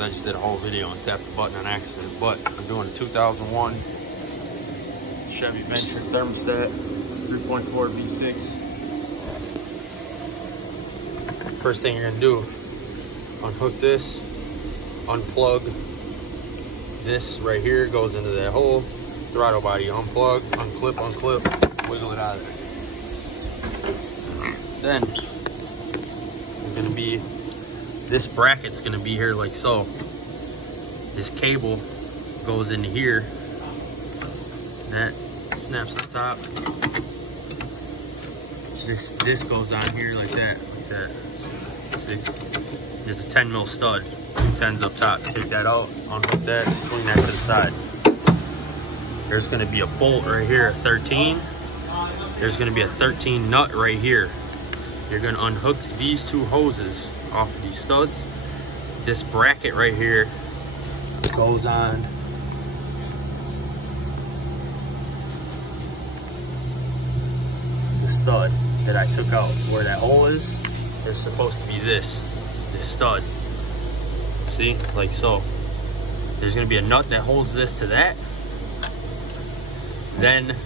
I just did a whole video and tapped the button on accident. But I'm doing a 2001 Chevy Venture thermostat, 3.4 V6. First thing you're gonna do, unhook this, unplug this right here, goes into that hole. Throttle body, unplug, unclip, unclip, wiggle it out of there. Then it's gonna be, this bracket's gonna be here like so. This cable goes into here. That snaps on top. This goes on here like that, like that. See? There's a 10 mil stud, 2 10s up top. Take that out, unhook that, swing that to the side. There's gonna be a bolt right here, 13. There's gonna be a 13 nut right here. You're gonna unhook these 2 hoses off of these studs. This bracket right here goes on the stud that I took out. Where that hole is, there's supposed to be this stud. See, like so. There's gonna be a nut that holds this to that. Then,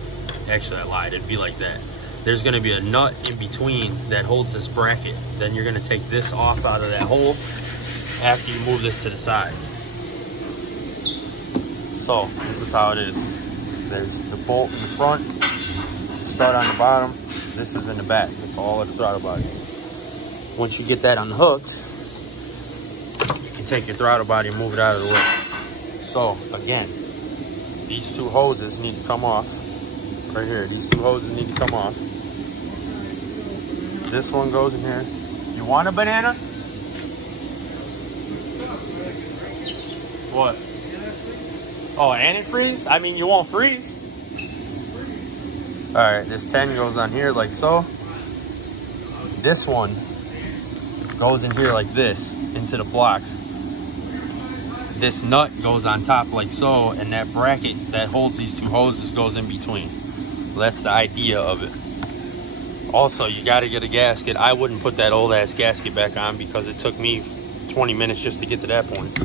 actually I lied, it'd be like that. There's gonna be a nut in between that holds this bracket. Then you're gonna take this off out of that hole after you move this to the side. So, this is how it is. There's the bolt in the front, stud on the bottom, this is in the back. That's all of the throttle body. Once you get that unhooked, you can take your throttle body and move it out of the way. So, again, these 2 hoses need to come off. Right here, these 2 hoses need to come off. This one goes in here. You want a banana? What? Oh, antifreeze? I mean, you won't freeze. All right, this 10 goes on here like so. This one goes in here like this, into the block. This nut goes on top like so, and that bracket that holds these 2 hoses goes in between. That's the idea of it. Also, you got to get a gasket. I wouldn't put that old ass gasket back on because it took me 20 minutes just to get to that point.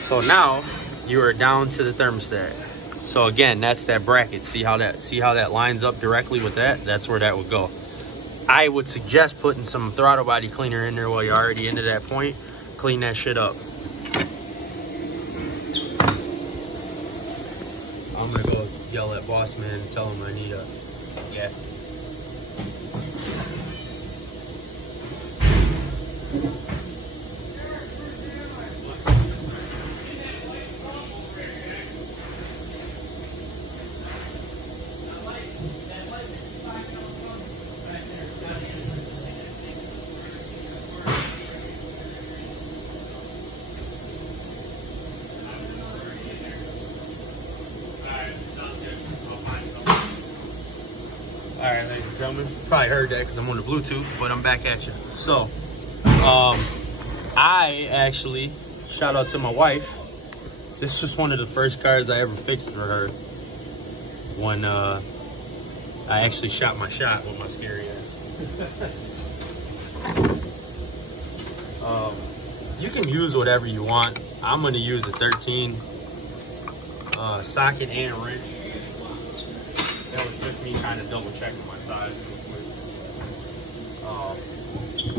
So now you are down to the thermostat. So again, that's that bracket. See how that lines up directly with that? That's where that would go. I would suggest putting some throttle body cleaner in there while you're already into that point. Clean that shit up. I'm gonna go yell at boss man and tell him I need a gasket. All right, ladies and gentlemen, you probably heard that because I'm on the Bluetooth, but I'm back at you. So, I actually, shout out to my wife. This was one of the first cars I ever fixed for her when I actually shot my shot with my scary ass. You can use whatever you want. I'm gonna use a 13 socket and wrench. That was just me kind of double checking my size real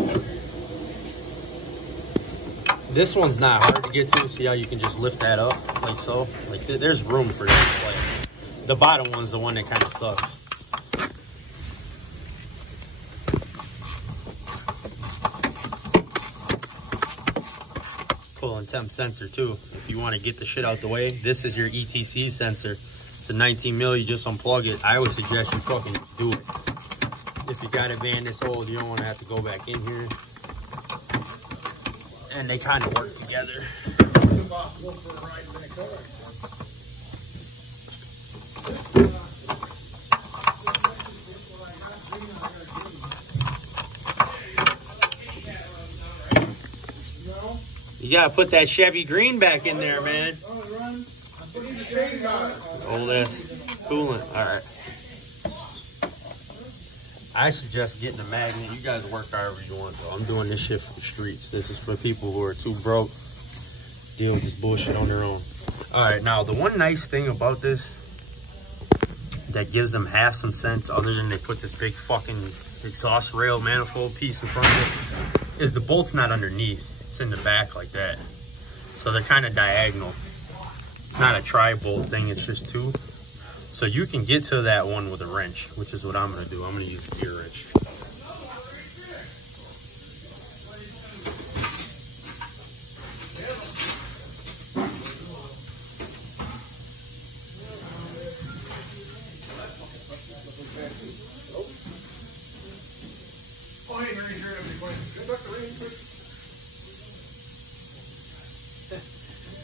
quick. This one's not hard to get to. See how you can just lift that up like so? Like there's room for that. Like the bottom one's the one that kind of sucks. Cool and temp sensor too. If you want to get the shit out the way, this is your ETC sensor. It's a 19 mil, you just unplug it. I would suggest you fucking do it. If you got a van this old, you don't want to have to go back in here. And they kind of work together. You gotta put that Chevy green back in there, man. Old ass coolant. All right. I suggest getting a magnet. You guys work however you want, though. I'm doing this shit for the streets. This is for people who are too broke, deal with this bullshit on their own. All right, now the one nice thing about this that gives them half some sense, other than they put this big fucking exhaust rail manifold piece in front of it, is the bolt's not underneath. It's in the back like that. So they're kind of diagonal. It's not a tri-bolt thing, it's just two. So you can get to that one with a wrench, which is what I'm gonna do. I'm gonna use a gear wrench.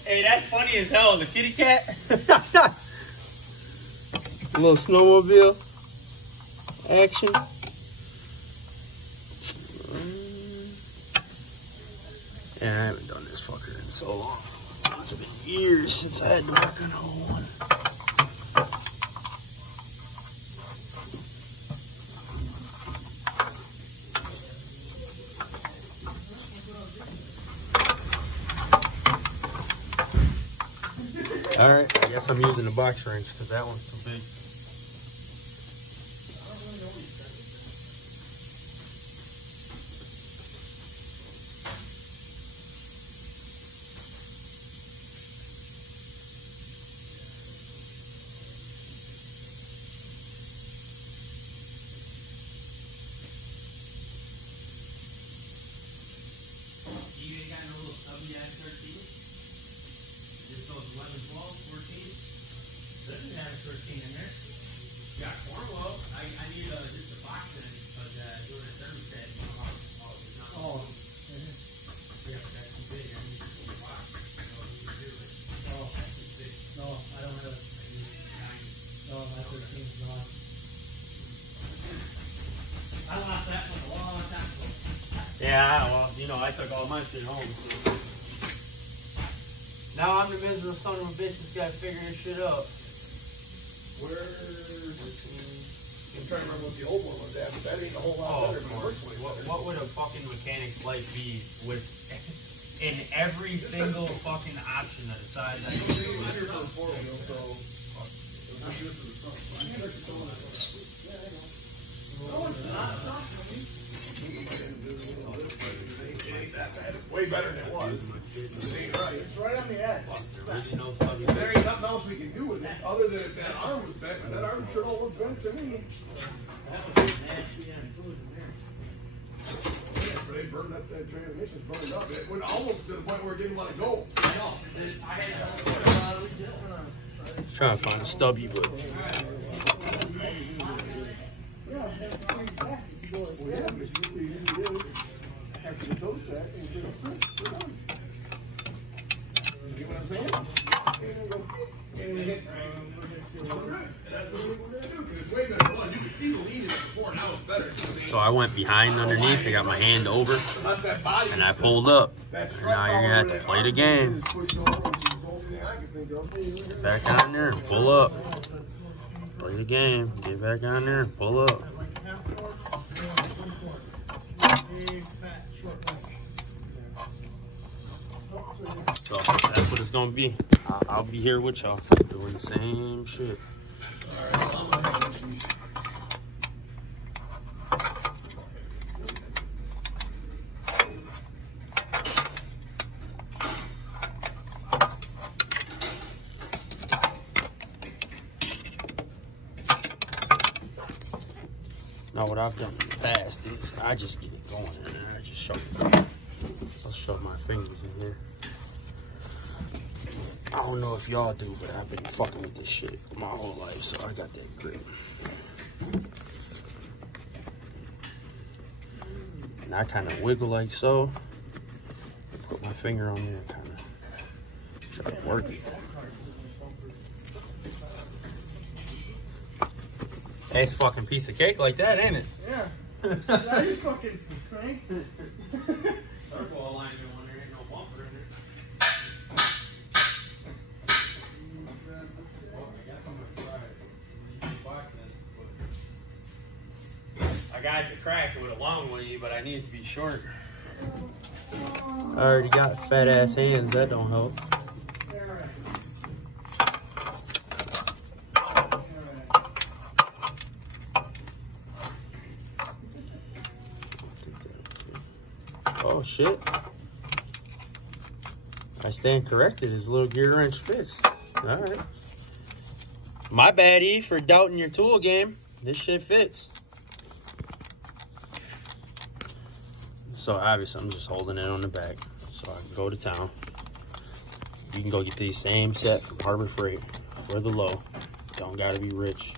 Hey, that's funny as hell. The kitty cat. A little snowmobile action. Yeah, I haven't done this fucker in so long. It's been years since I had to work on a whole one. All right, I guess I'm using the box wrench because that one's too big. You ain't got no little stubby ass 13? Just those 11, 12, 14? Doesn't have a 13 in there. Yeah, Cornwall. I need just a box in it, but doing a thermostat, you know how it's not. Oh. Yeah, but that's too big. I need just a box. Oh, that's too big. No, I don't have it. I need 9. No, my 13's not. I lost that one a long time ago. Yeah, well, you know, I took all my shit home. So. Now I'm the miserable son of a bitch that's got to figure this shit out. I'm trying to remember what the old one was at, but that ain't a whole lot better. What would a fucking mechanic's life be with in every single fucking option that decides I can do It's way better than it was. It's right on the edge. There ain't nothing else we can do with it other than that arm was bent, but that arm sure don't look bent to me. Yeah, but they burned up that transmission's burned up. It went almost to the point where it didn't let it go. Trying to find a stubby, but After the toe set, and get a print. You know what I'm saying? That's what we're going to do, because it's way better. You can see the lead in it before, now it's better. So I went behind underneath. I got my hand over, and I pulled up. And now you're going to have to play the game. Get back on there and pull up. Play the game. Get back on there and pull up. So that's what it's gonna be. I'll be here with y'all doing the same shit. Now what I've done in the past is I just get it going and I just shove my fingers in here. I don't know if y'all do, but I've been fucking with this shit my whole life, so I got that grip. And I kind of wiggle like so. Put my finger on there and kind of try to work it. Nice fucking piece of cake like that, ain't it? Yeah. That is fucking crank. Circle alignment on there, ain't no bumper in there. I got the crack with a long wing, but I need it to be short. I already got fat ass hands, that don't help. Oh shit. I stand corrected, his little gear wrench fits. Alright. My bad, E, for doubting your tool game. This shit fits. So obviously I'm just holding it on the back so I can go to town. You can go get these same set from Harbor Freight for the low. Don't gotta be rich.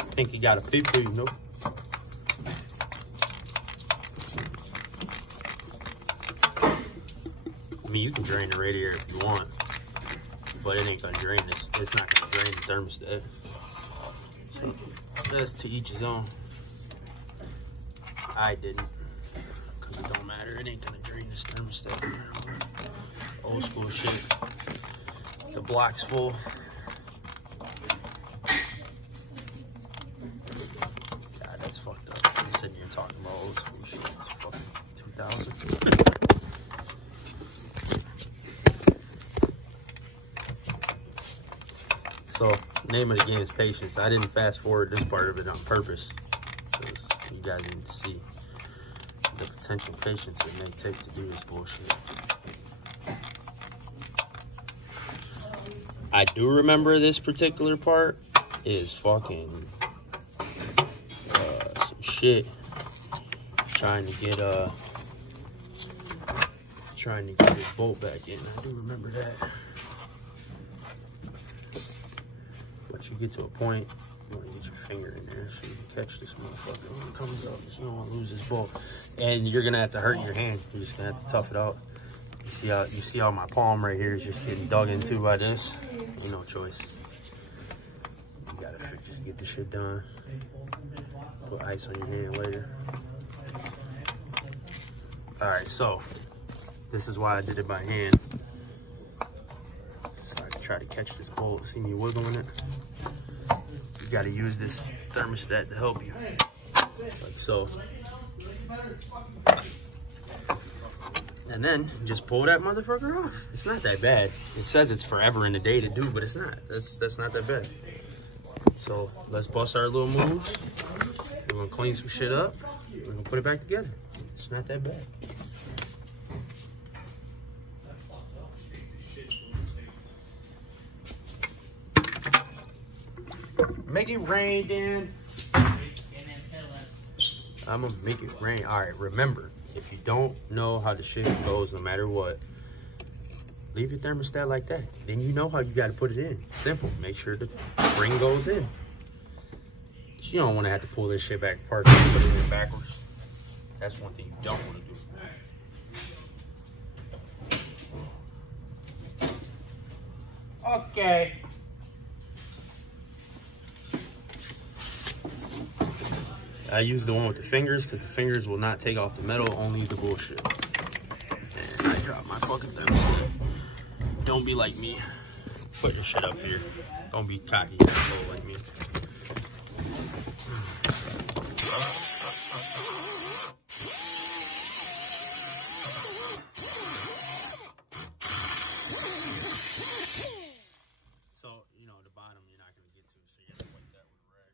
I think you got a pee-poo, you know. I mean, you can drain the radiator if you want, but it ain't gonna drain this. It's not gonna drain the thermostat. So that's to each his own. I didn't, because it don't matter. It ain't gonna drain this thermostat no matter what. Old school shit. The block's full. God, that's fucked up. I'm sitting here talking about old school shit. It's fucking 2000. So, name of the game is patience. I didn't fast forward this part of it on purpose, because you guys need to see the potential patience it may take to do this bullshit. I do remember this particular part is fucking some shit. Trying to get this bolt back in. I do remember that. But you get to a point, you want to get your finger in there so you can catch this motherfucker when it comes up. So you don't want to lose this bolt. And you're gonna have to hurt your hand. You're just gonna have to tough it out. You see how my palm right here is just getting dug into by this? Ain't no choice. You gotta get this shit done. Put ice on your hand later. Alright, so this is why I did it by hand. So I can try to catch this bolt. See me wiggling it? You gotta use this thermostat to help you. Like so. And then just pull that motherfucker off. It's not that bad. It says it's forever in a day to do, but it's not. That's not that bad. So let's bust our little moves. We're gonna clean some shit up. We're gonna put it back together. It's not that bad. Make it rain, Dan. I'm gonna make it rain. All right, remember, if you don't know how the shit goes, no matter what, leave your thermostat like that. Then you know how you gotta put it in. Simple. Make sure the spring goes in. You don't wanna have to pull this shit back apart and put it in backwards. That's one thing you don't wanna do. Okay. I use the one with the fingers because the fingers will not take off the metal, only the bullshit. And I dropped my fucking thermostat. Don't be like me. Put your shit up here. Don't be cocky asshole like me. So, you know, the bottom you're not going to get to, so you have to wipe that with a rag.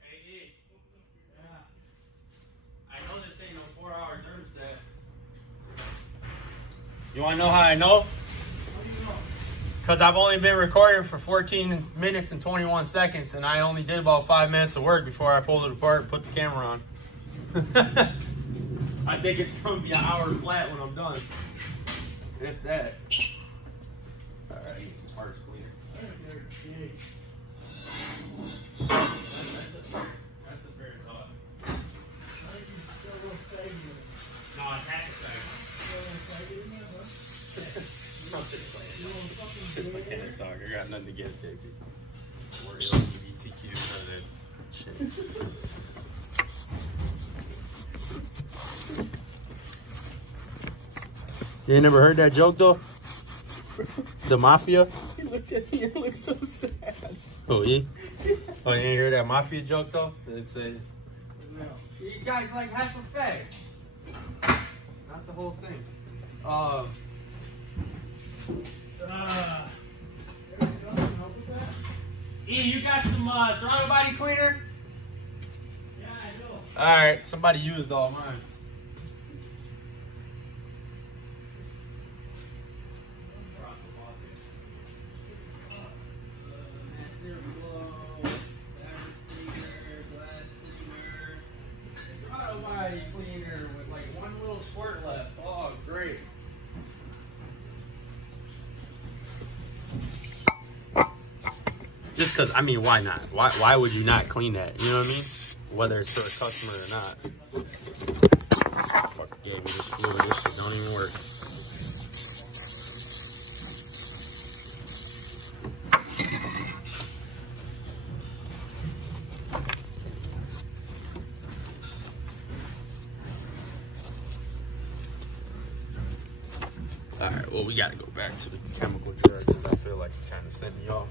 Hey, yeah. I know this ain't no 4-hour thermostat. You want to know how I know? Because I've only been recording for 14 minutes and 21 seconds, and I only did about 5 minutes of work before I pulled it apart and put the camera on. I think it's going to be an hour flat when I'm done. If that. All right, need some parts cleaner. That's a fair thought. No, I had to I'm just playing. Just mechanic talk. I got nothing to get, baby. Worry about EBTQ. You ain't never heard that joke though? The mafia? He looked at me and looked so sad. Oh, he? Oh, you ain't hear that mafia joke though? It's a... No. You guys like half a fag. Not the whole thing. E, you got some throttle body cleaner? Yeah, I do. Alright, somebody used all mine. Throttle body cleaner with like one little squirt left. Oh, great. Just because, I mean, why not? Why would you not clean that? You know what I mean? Whether it's for a customer or not. Fuck gave me this fluid. This shit don't even work. Alright, well, we gotta go back to the chemical jar because I feel like it kind of sent me off.